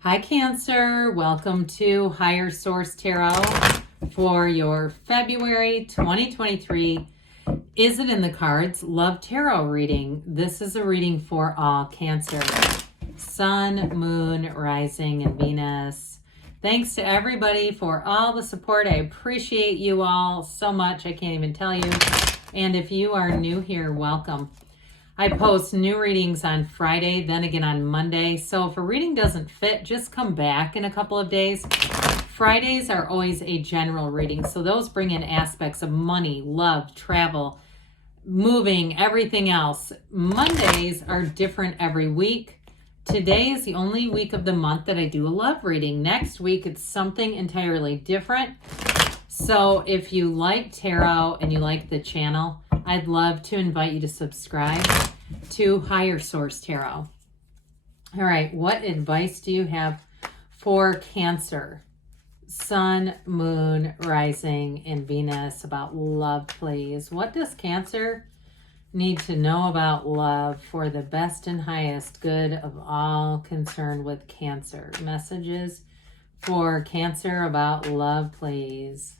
Hi Cancer, welcome to Higher Source Tarot for your February 2023 Is It in the Cards Love Tarot reading. This is a reading for all Cancer, Sun, Moon, Rising, and Venus. Thanks to everybody for all the support. I appreciate you all so much. I can't even tell you. And if you are new here, welcome. I post new readings on Friday, then again on Monday. So if a reading doesn't fit, just come back in a couple of days. Fridays are always a general reading. So those bring in aspects of money, love, travel, moving, everything else. Mondays are different every week. Today is the only week of the month that I do a love reading. Next week, it's something entirely different. So if you like tarot and you like the channel, I'd love to invite you to subscribe to Higher Source Tarot. All right, what advice do you have for Cancer, Sun, Moon, Rising, and Venus about love, please? What does Cancer need to know about love for the best and highest good of all concerned with Cancer? Messages for Cancer about love, please.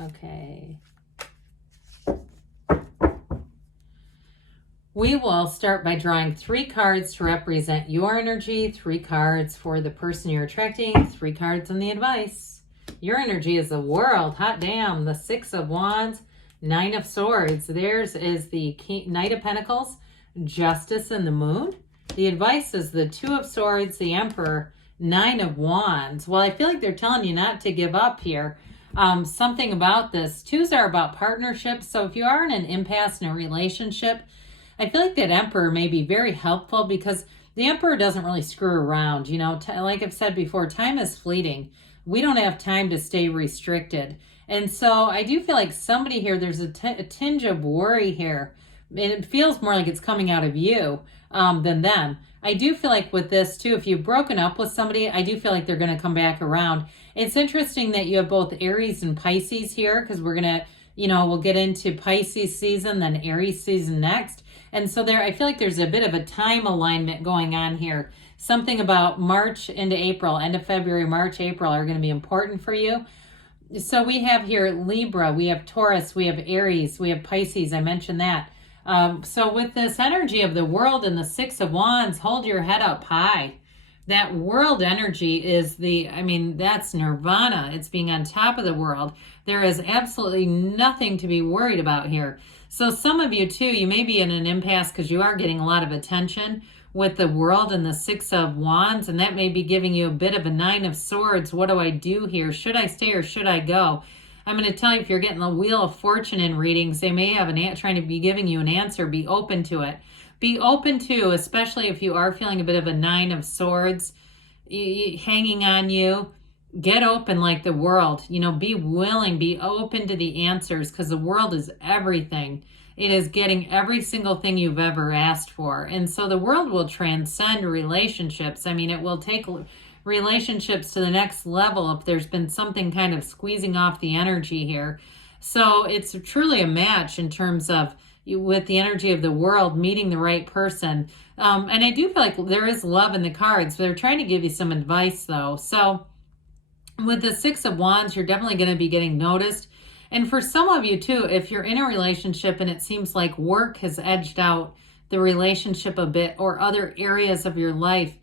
Okay. We will start by drawing 3 cards to represent your energy, 3 cards for the person you're attracting, 3 cards on the advice. Your energy is the world. Hot damn. The 6 of Wands, 9 of Swords. Theirs is the Knight of Pentacles, Justice, and the Moon. The advice is the 2 of Swords, the Emperor, 9 of Wands. Well, I feel like they're telling you not to give up here. Something about this. 2s are about partnerships. So if you are in an impasse in a relationship, I feel like that Emperor may be very helpful because the Emperor doesn't really screw around. You know, like I've said before, time is fleeting. We don't have time to stay restricted. And so I do feel like somebody here, there's a tinge of worry here. And it feels more like it's coming out of you than them. I do feel like with this too, if you've broken up with somebody, I do feel like they're going to come back around. It's interesting that you have both Aries and Pisces here because we're going to, we'll get into Pisces season, then Aries season next. And so there, I feel like there's a bit of a time alignment going on here. Something about March into April, end of February, March, April are going to be important for you. So we have here Libra, we have Taurus, we have Aries, we have Pisces. I mentioned that. So with this energy of the world and the 6 of Wands, hold your head up high. That world energy is that's nirvana. It's being on top of the world. There is absolutely nothing to be worried about here. So some of you too, you may be in an impasse because you are getting a lot of attention with the world and the 6 of Wands, and that may be giving you a bit of a 9 of Swords. What do I do here? Should I stay or should I go? I'm going to tell you, if you're getting the Wheel of Fortune in readings, they may have trying to be giving you an answer. Be open to it. Be open to, especially if you are feeling a bit of a 9 of Swords hanging on you. Get open like the world. Be willing, be open to the answers because the world is everything. It is getting every single thing you've ever asked for. And so the world will transcend relationships. It will take relationships to the next level if there's been something kind of squeezing off the energy here. So it's truly a match in terms of with the energy of the world meeting the right person. And I do feel like there is love in the cards. They're trying to give you some advice though. So with the 6 of Wands, you're definitely going to be getting noticed. And for some of you too, if you're in a relationship and it seems like work has edged out the relationship a bit or other areas of your life,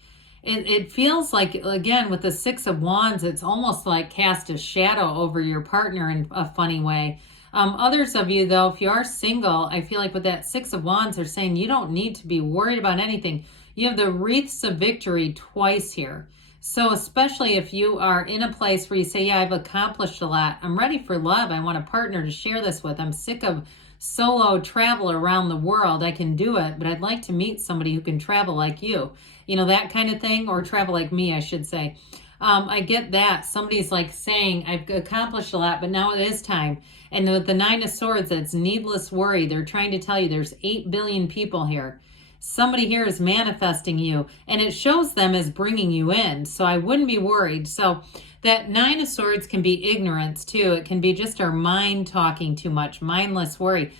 it feels like, again, with the 6 of Wands, it's almost like cast a shadow over your partner in a funny way. Others of you, though, if you are single, I feel like with that 6 of Wands, they're saying you don't need to be worried about anything. You have the wreaths of victory twice here. So especially if you are in a place where you say, yeah, I've accomplished a lot. I'm ready for love. I want a partner to share this with. I'm sick of solo travel around the world. I can do it, but I'd like to meet somebody who can travel like you. That kind of thing, or travel like me, I should say. I get that. Somebody's like saying, I've accomplished a lot, but now it is time. And with the 9 of Swords, it's needless worry. They're trying to tell you there's 8 billion people here. Somebody here is manifesting you, and it shows them as bringing you in. So I wouldn't be worried. So that 9 of Swords can be ignorance too. It can be just our mind talking too much, mindless worry.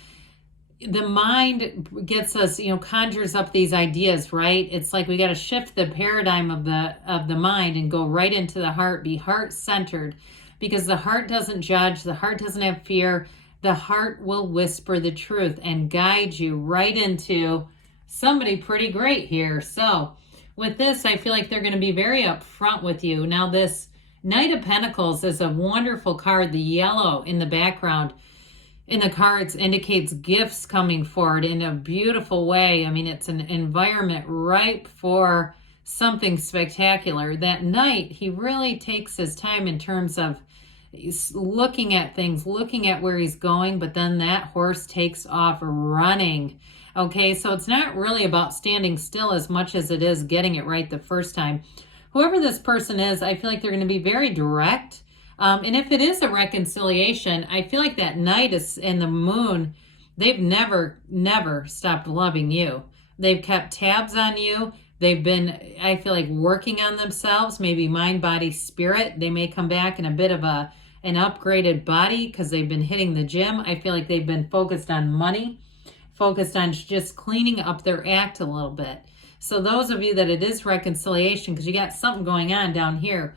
the mind gets us, conjures up these ideas, right? It's like we got to shift the paradigm of the mind and go right into the heart, be heart centered, because the heart doesn't judge, the heart doesn't have fear. The heart will whisper the truth and guide you right into somebody pretty great here. So with this, I feel like they're going to be very upfront with you. Now, this Knight of Pentacles is a wonderful card. The yellow in the background in the cards indicates gifts coming forward in a beautiful way. I mean, it's an environment ripe for something spectacular. That Knight, he really takes his time in terms of looking at things, looking at where he's going, but then that horse takes off running. Okay, so it's not really about standing still as much as it is getting it right the first time. Whoever this person is, I feel like they're going to be very direct. And if it is a reconciliation, I feel like that Knight is and the Moon, they've never stopped loving you. They've kept tabs on you. They've been, I feel like, working on themselves, maybe mind, body, spirit. They may come back in a bit of an upgraded body because they've been hitting the gym. I feel like they've been focused on money, focused on just cleaning up their act a little bit. So those of you that it is reconciliation, because you got something going on down here,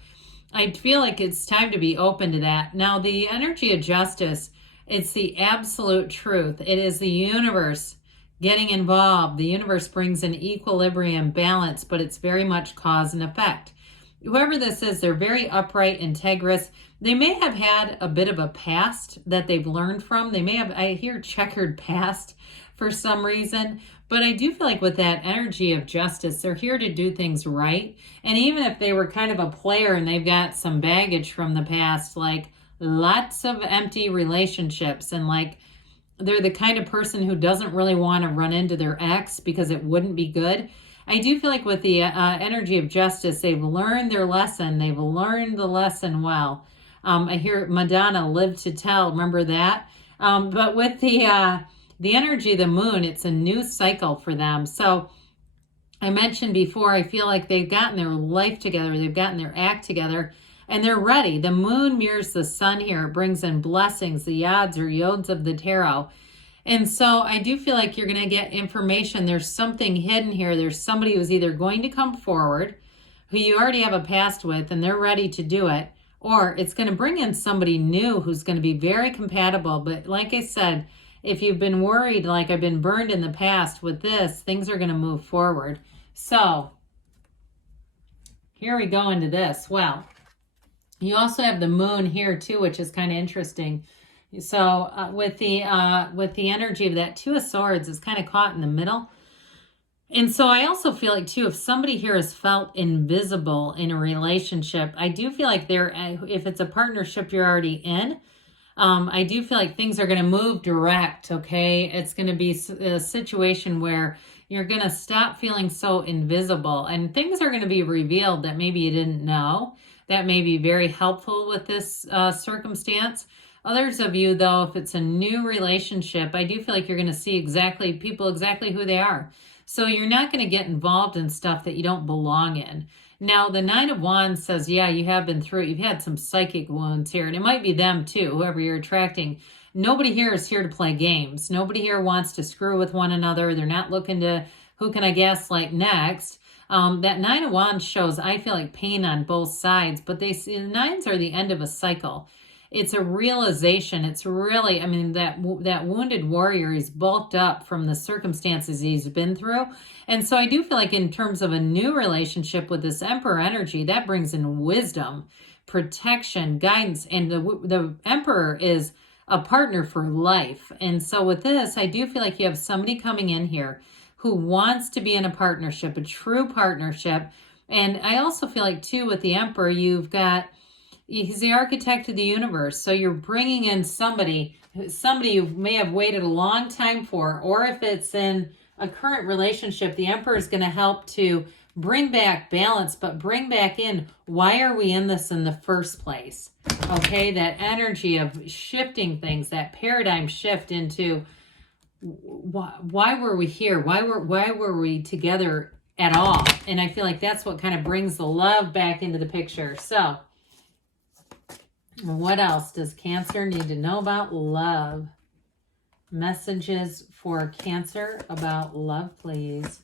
I feel like it's time to be open to that. Now, the energy of justice, it's the absolute truth. It is the universe getting involved. The universe brings an equilibrium, balance, but it's very much cause and effect. Whoever this is, they're very upright, integrous. They may have had a bit of a past that they've learned from. They may have, I hear checkered past for some reason. But I do feel like with that energy of justice, they're here to do things right. And even if they were kind of a player and they've got some baggage from the past, like lots of empty relationships, and like they're the kind of person who doesn't really want to run into their ex because it wouldn't be good. I do feel like with the energy of justice, they've learned their lesson. They've learned the lesson well. I hear Madonna lived to tell. Remember that? But with the energy of the Moon, it's a new cycle for them. So I mentioned before, I feel like they've gotten their life together. They've gotten their act together and they're ready. The Moon mirrors the sun here. It brings in blessings, the yods or yods of the tarot. And so I do feel like you're going to get information. There's something hidden here. There's somebody who's either going to come forward who you already have a past with and they're ready to do it, or it's going to bring in somebody new who's going to be very compatible. But like I said, if you've been worried, like I've been burned in the past with this, things are going to move forward. So here we go into this. Well, you also have the Moon here too, which is kind of interesting. So with the energy of that Two of Swords is kind of caught in the middle. And so I also feel like too, if somebody here has felt invisible in a relationship, I do feel like if it's a partnership you're already in, I do feel like things are going to move direct, okay? It's going to be a situation where you're going to stop feeling so invisible and things are going to be revealed that maybe you didn't know. That may be very helpful with this circumstance. Others of you, though, if it's a new relationship, I do feel like you're going to see people exactly who they are. So you're not going to get involved in stuff that you don't belong in. Now, the Nine of Wands says, yeah, you have been through it. You've had some psychic wounds here, and it might be them too, whoever you're attracting. Nobody here is here to play games. Nobody here wants to screw with one another. They're not looking to, who can I gaslight next? That Nine of Wands shows, I feel like, pain on both sides, but the nines are the end of a cycle. It's a realization. It's really, I mean, that wounded warrior is bulked up from the circumstances he's been through. And so I do feel like in terms of a new relationship with this Emperor energy, that brings in wisdom, protection, guidance. And the Emperor is a partner for life. And so with this, I do feel like you have somebody coming in here who wants to be in a partnership, a true partnership. And I also feel like too, with the Emperor, he's the architect of the universe. So you're bringing in somebody you may have waited a long time for, or if it's in a current relationship, the Emperor is going to help to bring back balance, but bring back in, why are we in this in the first place? Okay, that energy of shifting things, that paradigm shift into why were we here? Why were we together at all? And I feel like that's what kind of brings the love back into the picture. So what else does Cancer need to know about love? Messages for Cancer about love, please.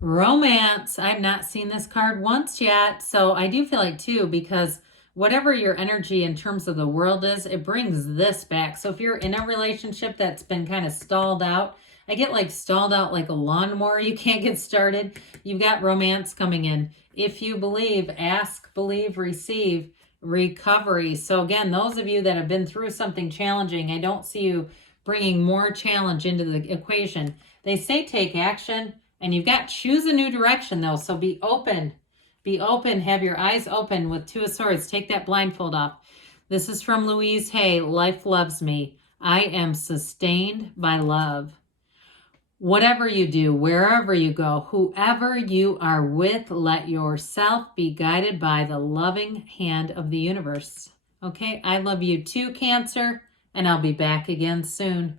Romance. I've not seen this card once yet. So I do feel like too, because whatever your energy in terms of the world is, it brings this back. So if you're in a relationship that's been kind of stalled out, I get like stalled out like a lawnmower. You can't get started. You've got romance coming in. If you believe, ask, believe, receive. Recovery. So again, those of you that have been through something challenging, I don't see you bringing more challenge into the equation. They say take action, and you've got choose a new direction though. So be open. Be open. Have your eyes open with Two of Swords. Take that blindfold off. This is from Louise Hay. Life loves me. I am sustained by love. Whatever you do, wherever you go, whoever you are with, let yourself be guided by the loving hand of the universe. Okay, I love you too, Cancer, and I'll be back again soon.